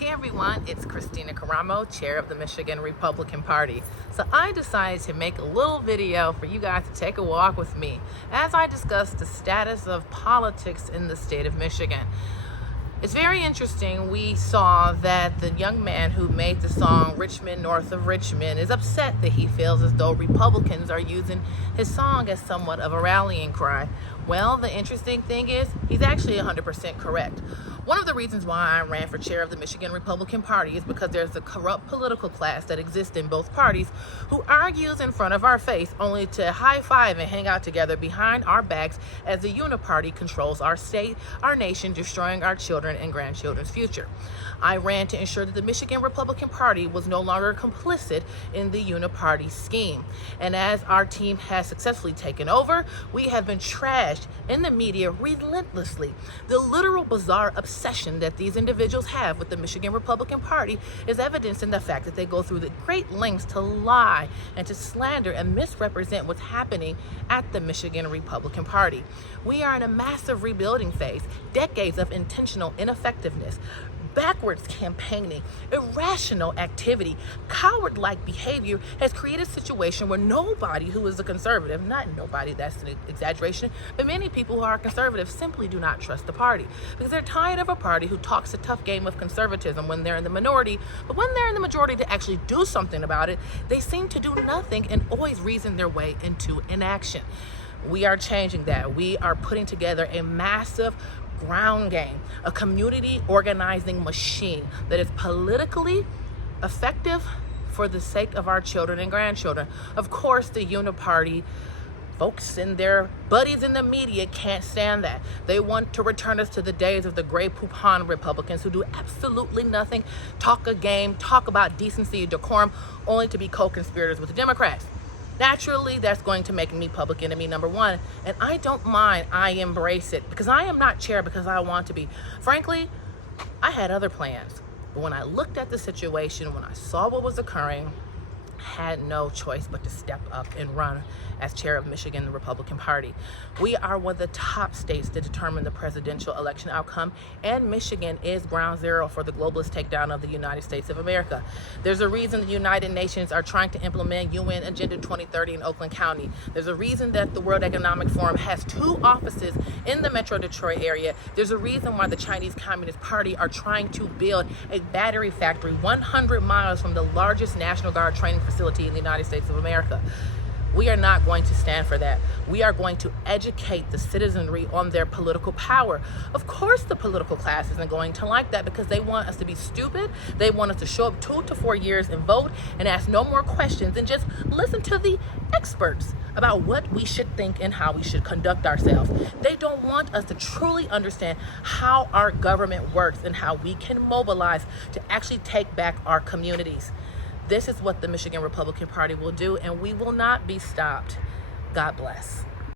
Hey everyone, it's Kristina Karamo, Chair of the Michigan Republican Party. So I decided to make a little video for you guys to take a walk with me as I discuss the status of politics in the state of Michigan. It's very interesting. We saw that the young man who made the song Richmond North of Richmond is upset that he feels as though Republicans are using his song as somewhat of a rallying cry. Well, the interesting thing is he's actually 100% correct. One of the reasons why I ran for chair of the Michigan Republican Party is because there's a corrupt political class that exists in both parties who argues in front of our face only to high-five and hang out together behind our backs as the uniparty controls our state, our nation, destroying our children and grandchildren's future. I ran to ensure that the Michigan Republican Party was no longer complicit in the uniparty scheme. And as our team has successfully taken over, we have been trashed in the media relentlessly. The literal bizarre obsession that these individuals have with the Michigan Republican Party is evidenced in the fact that they go through the great lengths to lie and to slander and misrepresent what's happening at the Michigan Republican Party. We are in a massive rebuilding phase, decades of intentional ineffectiveness, backwards campaigning, irrational activity, coward-like behavior has created a situation where nobody who is a conservative, not nobody, that's an exaggeration, but many people who are conservative simply do not trust the party because they're tired of a party who talks a tough game of conservatism when they're in the minority, but when they're in the majority to actually do something about it, they seem to do nothing and always reason their way into inaction. We are changing that. We are putting together a massive ground game, a community organizing machine that is politically effective for the sake of our children and grandchildren. Of course, the uniparty folks and their buddies in the media can't stand that. They want to return us to the days of the Grey Poupon Republicans who do absolutely nothing, talk a game, talk about decency and decorum, only to be co-conspirators with the Democrats. Naturally, that's going to make me public enemy number one, and I don't mind. I embrace it because I am not chair because I want to be. Frankly, I had other plans, but when I looked at the situation, when I saw what was occurring, I had no choice but to step up and run as chair of Michigan, the Republican Party. We are one of the top states to determine the presidential election outcome, and Michigan is ground zero for the globalist takedown of the United States of America. There's a reason the United Nations are trying to implement UN Agenda 2030 in Oakland County. There's a reason that the World Economic Forum has 2 offices in the Metro Detroit area. There's a reason why the Chinese Communist Party are trying to build a battery factory 100 miles from the largest National Guard training facility in the United States of America. We are not going to stand for that. We are going to educate the citizenry on their political power. Of course, the political class isn't going to like that because they want us to be stupid. They want us to show up 2 to 4 years and vote and ask no more questions and just listen to the experts about what we should think and how we should conduct ourselves. They don't want us to truly understand how our government works and how we can mobilize to actually take back our communities. This is what the Michigan Republican Party will do, and we will not be stopped. God bless.